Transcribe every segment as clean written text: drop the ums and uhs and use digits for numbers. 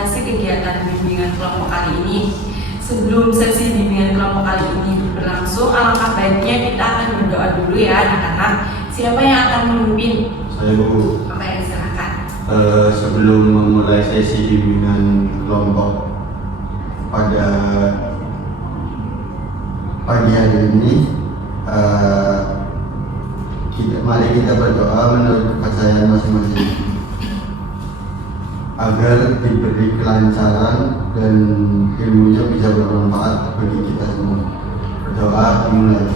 memfasilitasi kegiatan bimbingan kelompok kali ini. Sebelum sesi bimbingan kelompok kali ini berlangsung, alangkah baiknya kita akan berdoa dulu ya anak-anak. Siapa yang akan memimpin? Saya, Bu. Oke, silakan. Sebelum memulai sesi bimbingan kelompok pada pagi hari ini, mari kita berdoa menurut kepercayaan masing-masing agar diberi kelancaran dan ilmunya bisa bermanfaat bagi kita semua. Berdoa dimulai.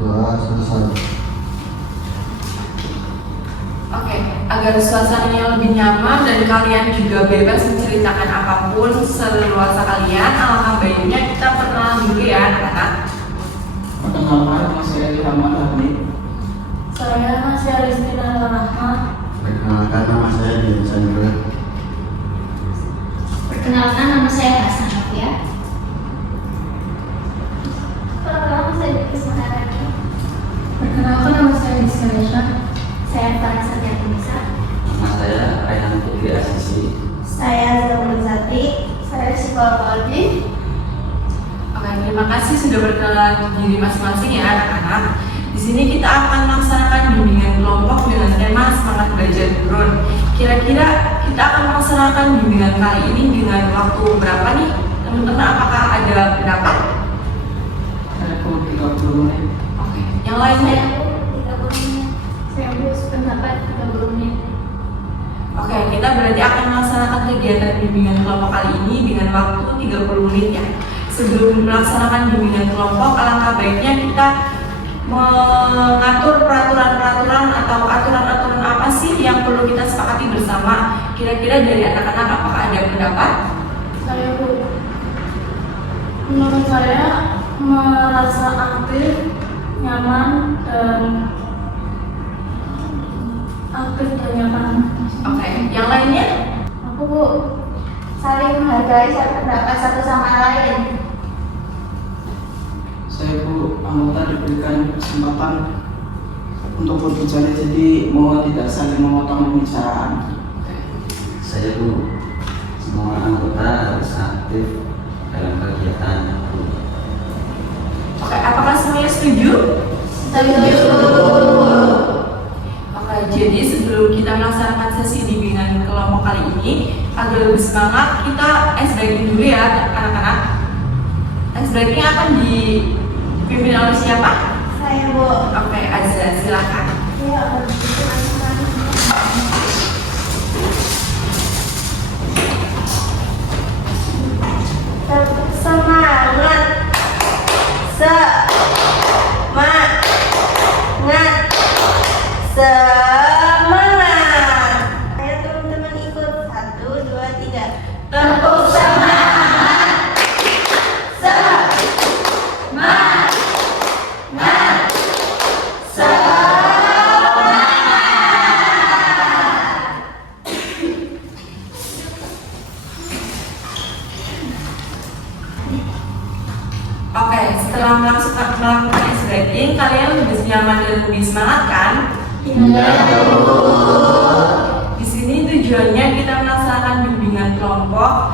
Doa selesai. Oke, agar suasananya lebih nyaman dan kalian juga bebas menceritakan apapun seleluasa kalian, alangkah baiknya kita perkenalan dulu ya anak-anak. Perkenalkan, nama saya Ilham Al-Hamid. Saya Nasya Rizkina Rahma. Perkenalkan, nama saya Dian Chandra. Perkenalkan, nama saya Hasan Rafia. Perkenalkan, saya Dikis Maharani. Perkenalkan, nama saya Rizky Resha. Saya Farah Satiati Nisa. Nama saya Rayhan Putri Asisi. Saya Zamul Zati. Saya Syifa Aldi. Oke, terima kasih sudah berkenalan diri masing-masing ya anak-anak. Di sini kita akan melaksanakan bimbingan kelompok dengan tema semangat belajar turun. Kira-kira kita akan melaksanakan bimbingan kali ini dengan waktu berapa nih? Teman-teman, apakah ada pendapat? Saya pun 30 menit. Oke, yang lainnya? Saya 30 menit. Saya bus pendapat 30 menit. Oke, kita berarti akan melaksanakan kegiatan bimbingan kelompok kali ini dengan waktu 30 menit ya. Sebelum melaksanakan bimbingan kelompok, alangkah baiknya kita mengatur peraturan-peraturan atau aturan-aturan apa sih yang perlu kita sepakati bersama. Kira-kira dari anak-anak apakah ada pendapat? Saya Bu. Menurut saya merasa aktif, nyaman dan nyaman. Oke, yang lainnya? Aku Bu, saling menghargai pendapat satu sama lain. Saya Bu, anggota diberikan kesempatan untuk berbicara, jadi mohon tidak saling memotong pembicaraan. Saya Bu, semua anggota harus aktif dalam kegiatan. Oke, apakah semuanya setuju? Setuju. Oke, jadi sebelum kita melaksanakan sesi bimbingan kelompok kali ini, agar lebih semangat, kita ice breaking dulu ya anak-anak. Ice breaking akan dipimpin oleh siapa? Saya Bu. Oke, Azza, silakan. Ya, semangat, semangat. Ayo teman-teman ikut 1, 2, 3. Tepuk semangat, semangat, Oke, setelah melakukan ice breaking, kalian lebih nyaman dan lebih semangat kan? Iya. Di sini tujuannya kita melaksanakan bimbingan kelompok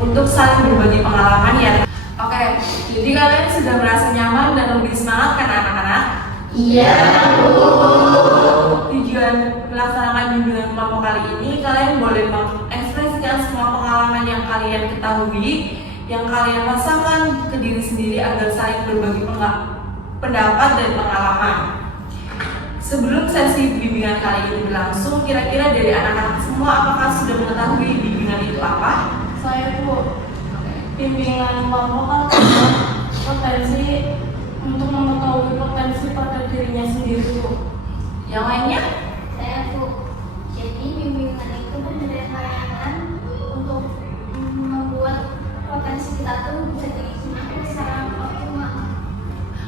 untuk saling berbagi pengalaman ya. Oke, jadi kalian sudah merasa nyaman dan lebih semangat kan anak-anak? Iya, Bu. Tujuan melaksanakan bimbingan kelompok kali ini, kalian boleh mengekspresikan semua pengalaman yang kalian ketahui, yang kalian rasakan ke diri sendiri agar saling berbagi pendapat dan pengalaman. Sebelum sesi bimbingan kali ini berlangsung, kira-kira dari anak-anak semua apakah sudah mengetahui bimbingan itu apa? Saya Bu. Bimbingan kelompok kan potensi untuk mengetahui potensi pada dirinya sendiri Bu. Yang lainnya? Saya Bu. Jadi bimbingan itu memberi layanan untuk membuat potensi kita tuh bisa digunakan secara optimal.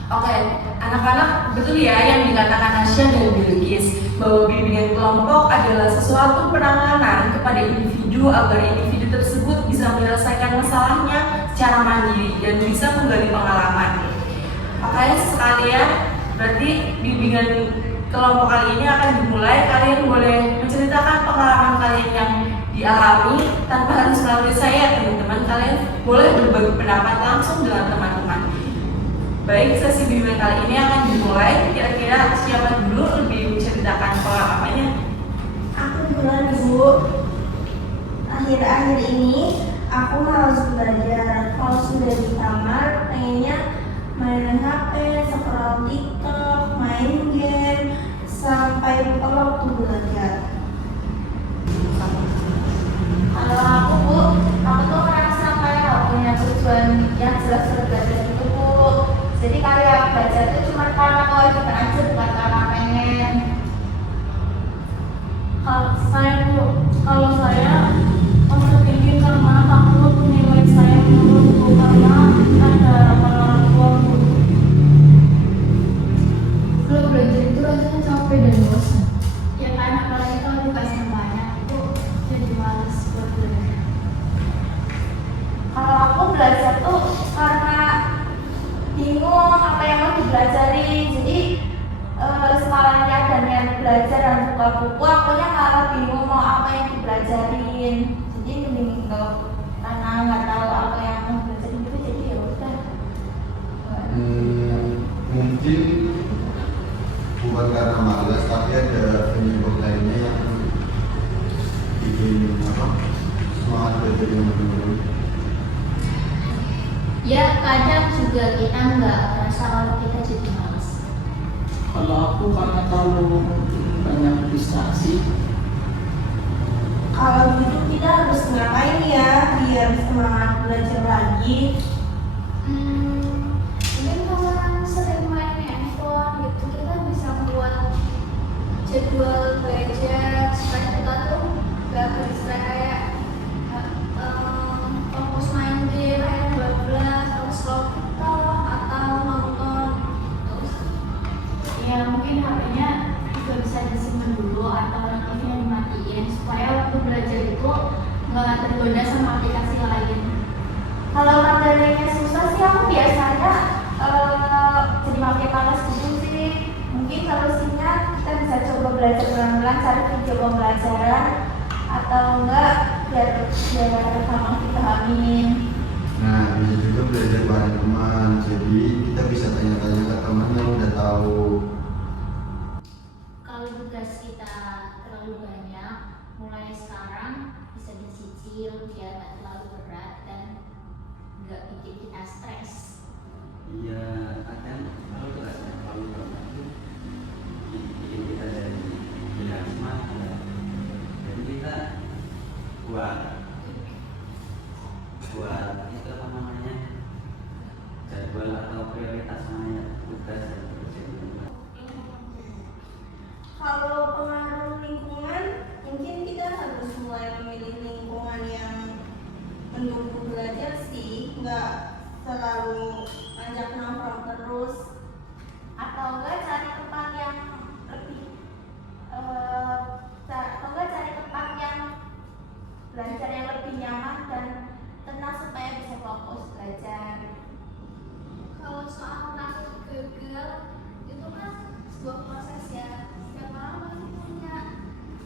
Oke, anak-anak betul ya yang dikatakan Nasya dan Bilqis bahwa bimbingan kelompok adalah sesuatu penanganan kepada individu agar individu tersebut bisa menyelesaikan masalahnya secara mandiri dan bisa menggali pengalaman. Oke, sekalian berarti bimbingan kelompok kali ini akan dimulai. Kalian boleh menceritakan pengalaman kalian yang dialami tanpa harus melalui saya, teman-teman. Kalian boleh berbagi pendapat langsung dengan teman-teman. Baik, sesi bimbingan kali ini akan dimulai. Kira-kira siapa dulu lebih menceritakan pengalamannya? Aku duluan, Bu. Akhir-akhir ini aku harus belajar. Kalau sudah di kamar, pengennya main HP, scroll TikTok, main game, sampai lupa waktu belajar. Kalau aku, Bu, aku tuh merasa kayak gak punya tujuan yang jelas belajar gitu, Bu. Jadi kayak belajar itu cuma karena kewajiban aja, bukan karena pengen. Kalau saya overthinking karena takut nilai saya menurun, Bu, karena ada harapan orang tua, Bu. Kalau belajar itu rasanya capek dan bosan. Ya kan, apalagi kalau dikasih banyak itu jadi malas buat belajar. Kalau aku belajar tuh karena bingung apa yang mau dipelajari. Jadi sekarang ada niat belajar dan buka buku, akunya malah bingung mau apa yang dipelajarin. Jadi mending karena nggak tahu apa yang mau belajar itu, jadi ya udah. Mungkin bukan karena malas, tapi ada penyebab lainnya yang bikin semangat belajar yang menurun. Ya kadang juga kita nggak merasa kalau kita jadi malas. Kalau aku karena terlalu banyak distraksi. Kalau gitu kita harus ngapain ya biar semangat belajar lagi? Mungkin kalau yang sering main handphone gitu, kita bisa buat jadwal belajar supaya kita tuh gak kedistract kayak fokus main game kayak 12 atau scroll TikTok atau nonton. Terus ya mungkin HP-nya juga bisa disimpan dulu atau TV-nya dimatiin supaya waktu belajar itu nggak tergoda sama aplikasi lain. Kalau materinya susah sih aku biasanya jadi pakai kamus gitu sih. Mungkin solusinya kita bisa coba belajar pelan-pelan, cari video pembelajaran atau enggak biar gampang dipahamin. Nah, bisa juga belajar bareng teman. Jadi kita bisa tanya-tanya ke teman yang udah tahu. Kalau tugas kita terlalu banyak, mulai sekarang bisa dicicil biar nggak terlalu berat dan nggak bikin kita stres. Iya, kadang kalau tugasnya terlalu banyak itu bikin kita jadi hilang semangat. Jadi kita buat itu apa namanya, jadwal atau prioritas mana tugas dan kerjaan. Kalau pengaruh lingkungan, mungkin kita harus mulai memilih lingkungan yang mendukung belajar sih, nggak selalu ajak nongkrong terus, atau enggak cari tempat yang lebih atau enggak cari tempat yang belajar yang lebih nyaman dan tenang supaya bisa fokus belajar. Kalau soal takut gagal itu kan sebuah proses ya. Setiap orang pasti punya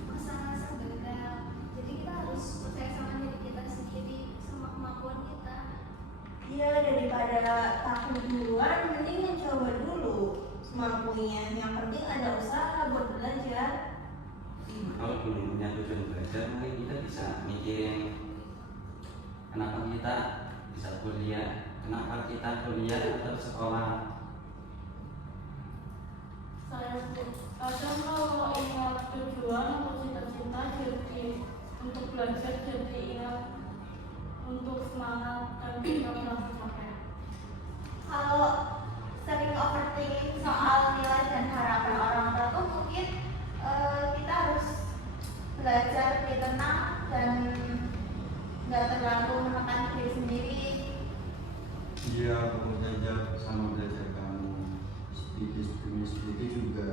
masa-masa gagal. Jadi kita harus percaya sama diri kita sendiri, sama kemampuan kita. Iya, daripada takut duluan, mending mencoba dulu semampunya. Yang penting ada usaha buat belajar. Kalau belum punya tujuan belajar, mungkin kita bisa mikirin kenapa kita bisa kuliah, kenapa kita kuliah atau sekolah. Saya kadang kalau ingat tujuan atau cita-cita jadi untuk belajar jadi ingat untuk semangat dan kita merasa capek. Kalau sering overthinking soal nilai dan harapan orang tua tuh mungkin kita harus belajar lebih tenang dan nggak terlalu menekan diri sendiri. Iya, fokus aja sama belajar kamu. Sedikit demi sedikit juga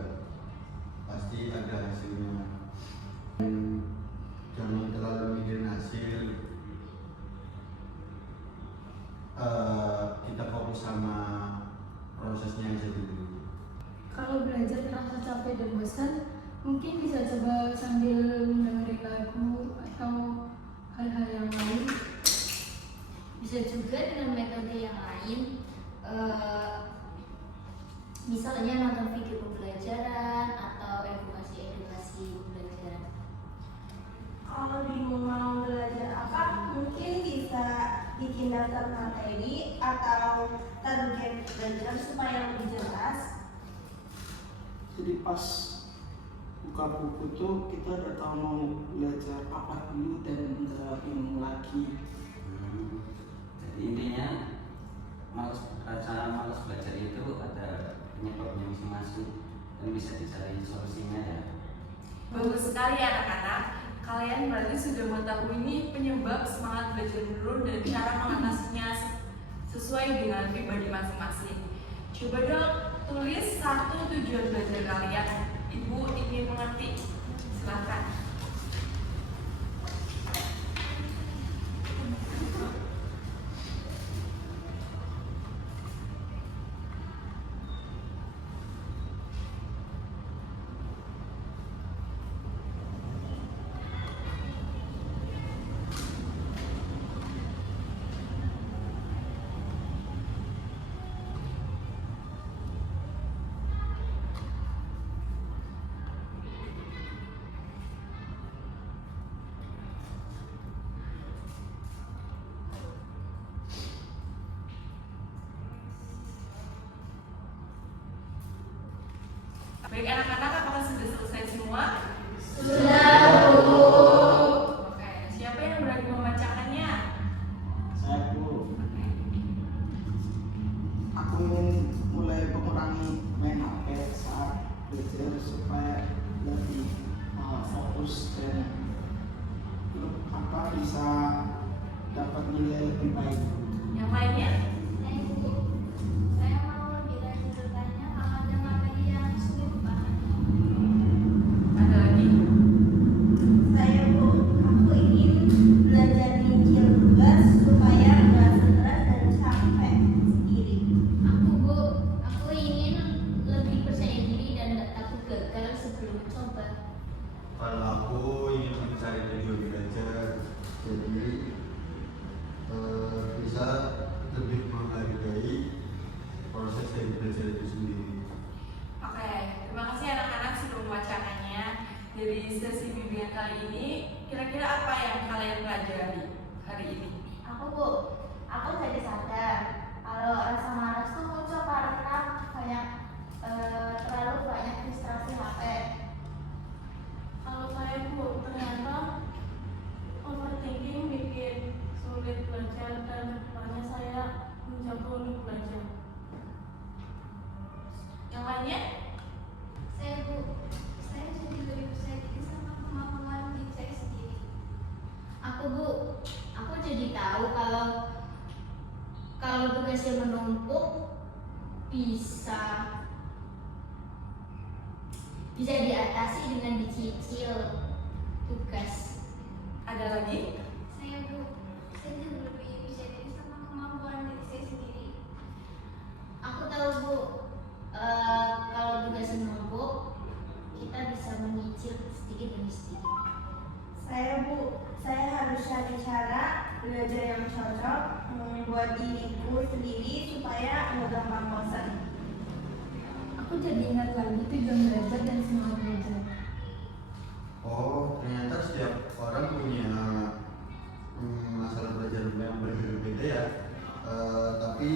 pasti ada hasilnya. Jangan terlalu mikirin hasil. Kita fokus sama prosesnya aja dulu. Kalau belajar terasa capek dan bosan Mungkin bisa coba sambil mendengarkan lagu atau hal-hal yang lain. Bisa juga dengan metode yang lain, misalnya nonton video pembelajaran atau edukasi pembelajaran. Kalau bingung mau belajar apa, mungkin bisa bikin daftar materi atau target belajar supaya lebih jelas. Jadi pas buka buku tuh kita udah tahu mau belajar apa dulu dan nggak bingung lagi. Jadi intinya cara malas belajar itu ada penyebabnya masing-masing dan bisa dicari solusinya ya. Bagus sekali anak-anak. Kalian berarti sudah mengetahui ini penyebab semangat belajar menurun dan cara mengatasinya sesuai dengan pribadi masing-masing. Coba dong tulis 1 tujuan belajar kalian. Ibu ingin mengerti. Silakan. Baik anak-anak, apakah sudah selesai semua? Sudah, Bu. Oke, siapa yang berani membacakannya? Saya Bu, aku ingin mulai mengurangi main HP saat belajar supaya lebih fokus dan bisa dapat nilai lebih baik. Yang lainnya? Saya mau lebih lanjut bertanya kalau ada materi yang sulit banget. Ada lagi? Saya Bu, aku ingin belajar nyicil tugas supaya nggak stres dan capek sendiri. Aku ingin lebih percaya diri dan gak takut gagal sebelum coba. Kalau aku ingin mencari tujuan belajar, jadi bisa lebih menghargai proses dari belajar itu sendiri. Oke, terima kasih anak-anak sudah membacakannya. Dari sesi bimbingan kali ini, kira-kira apa yang kalian pelajari hari ini? Bu, aku jadi sadar kalau rasa malas tuh muncul karena terlalu banyak distraksi HP. Kalau saya Bu, ternyata overthinking bikin sulit belajar dan kedepannya saya mencoba untuk belajar. Yang lainnya? Saya jadi lebih percaya diri sama kemampuan diri saya sendiri. Aku jadi tahu kalau tugasnya menumpuk bisa diatasi dengan dicicil tugas. Ada lagi? Saya jadi lebih percaya diri sama kemampuan diri saya sendiri. Aku tahu Bu, kalau tugas menumpuk kita bisa menyicil sedikit demi sedikit. Saya harus cari cara belajar yang cocok buat diriku sendiri supaya nggak gampang bosan. Aku jadi ingat lagi tujuan belajar dan semangat belajar. Oh, ternyata setiap orang punya masalah belajar yang berbeda-beda ya. Tapi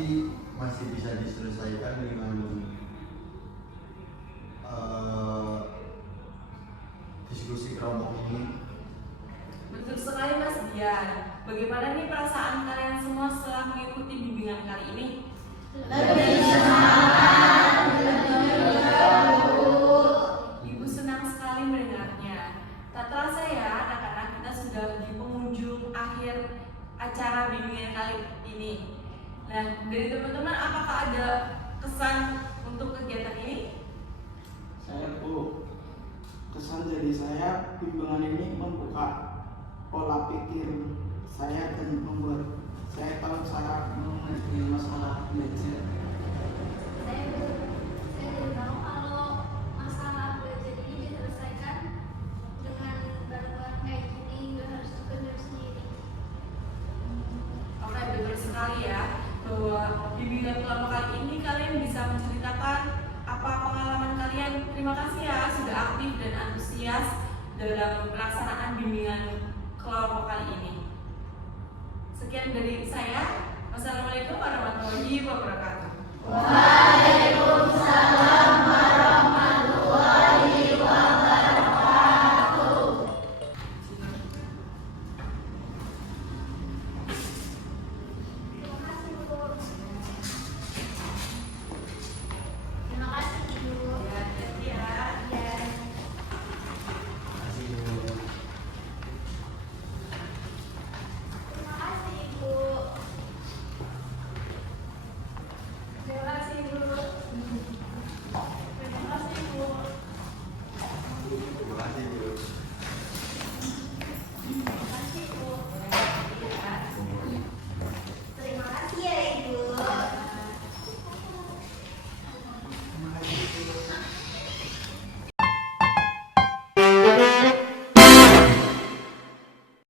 masih bisa diselesaikan dengan diskusi kelompok ini. Betul sekali Mas Dian. Bagaimana nih perasaan kalian semua setelah mengikuti bimbingan kali ini? Lebih semangat, lebih Ibu senang sekali mendengarnya. Tak terasa ya anak-anak, kita sudah di penghujung akhir acara bimbingan kali ini. Nah, dari teman-teman apakah ada kesan untuk kegiatan ini? Saya Bu, kesan dari saya bimbingan ini membuka pola pikir saya dan membuat saya tahu cara mengerti masalah belajar. Saya jadi tahu kalau masalah belajar ini diselesaikan sekali ya, bahwa bimbingan kelompok kali ini kalian bisa menceritakan apa pengalaman kalian. Terima kasih ya sudah aktif dan antusias dalam pelaksanaan bimbingan kelompok kali ini. Sekian dari saya. Wassalamualaikum warahmatullahi wabarakatuh. Waalaikumsalam.